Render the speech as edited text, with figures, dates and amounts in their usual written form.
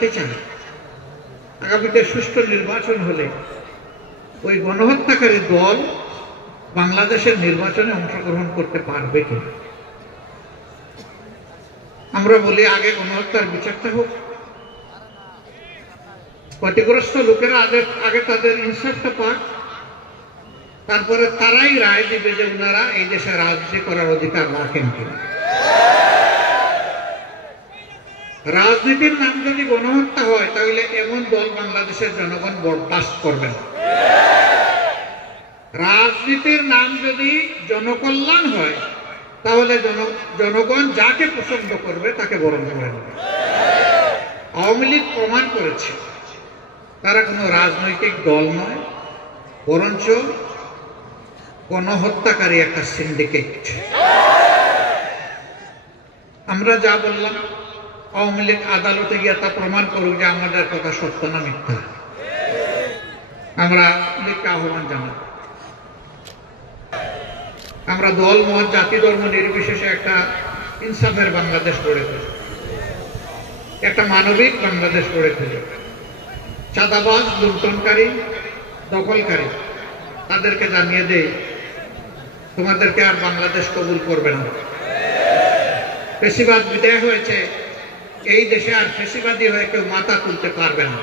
জানতে চাই, আগামীতে সুষ্ঠু নির্বাচন হলে ওই গণহত্যাকারী দল বাংলাদেশের নির্বাচনে অংশগ্রহণ করতে পারবে কি? আমরা বলি আগে গণহত্যার বিচারটা হোক, ক্ষতিগ্রস্ত লোকেরা আগে তাদের ইনসাফটা পাক, তারপরে তারাই রায় দিবে যে ওনারা এই দেশে রাজনীতি করার অধিকার রাখেন কিনা। রাজনীতির নাম যদি গণহত্যা হয় তাহলে এমন দল বাংলাদেশের জনগণ বরদাস্ত করবে না। রাজনীতির নাম যদি জনকল্যাণ হয় তাহলে জনগণ যাকে পছন্দ করবে তাকে বরণ করে নেবে। আওয়ামী লীগ প্রমাণ করেছে তারা কোনো রাজনৈতিক দল নয়, বরঞ্চ গণহত্যাকারী একটা সিন্ডিকেট। আমরা যা বললাম, আওয়ামী লীগ আদালতে গিয়ে তা প্রমাণ করুক যে আমাদের কথা সত্য না মিথ্যা। আমরা লীগকে আহ্বান জানাব, আমরা দল মত জাতি ধর্ম নির্বিশেষে একটা ইনসাফের বাংলাদেশ গড়ে তুলি, একটা মানবিক বাংলাদেশ গড়ে তুলি। চাঁদাবাজ, লুণ্ঠনকারী, দখলকারী তাদেরকে জানিয়ে দেই তোমাদেরকে আর বাংলাদেশ কবুল করবে না। ফেসিবাদ বিদায় হয়েছে, এই দেশে আর ফেসিবাদী হয়ে কেউ মাথা তুলতে পারবে না।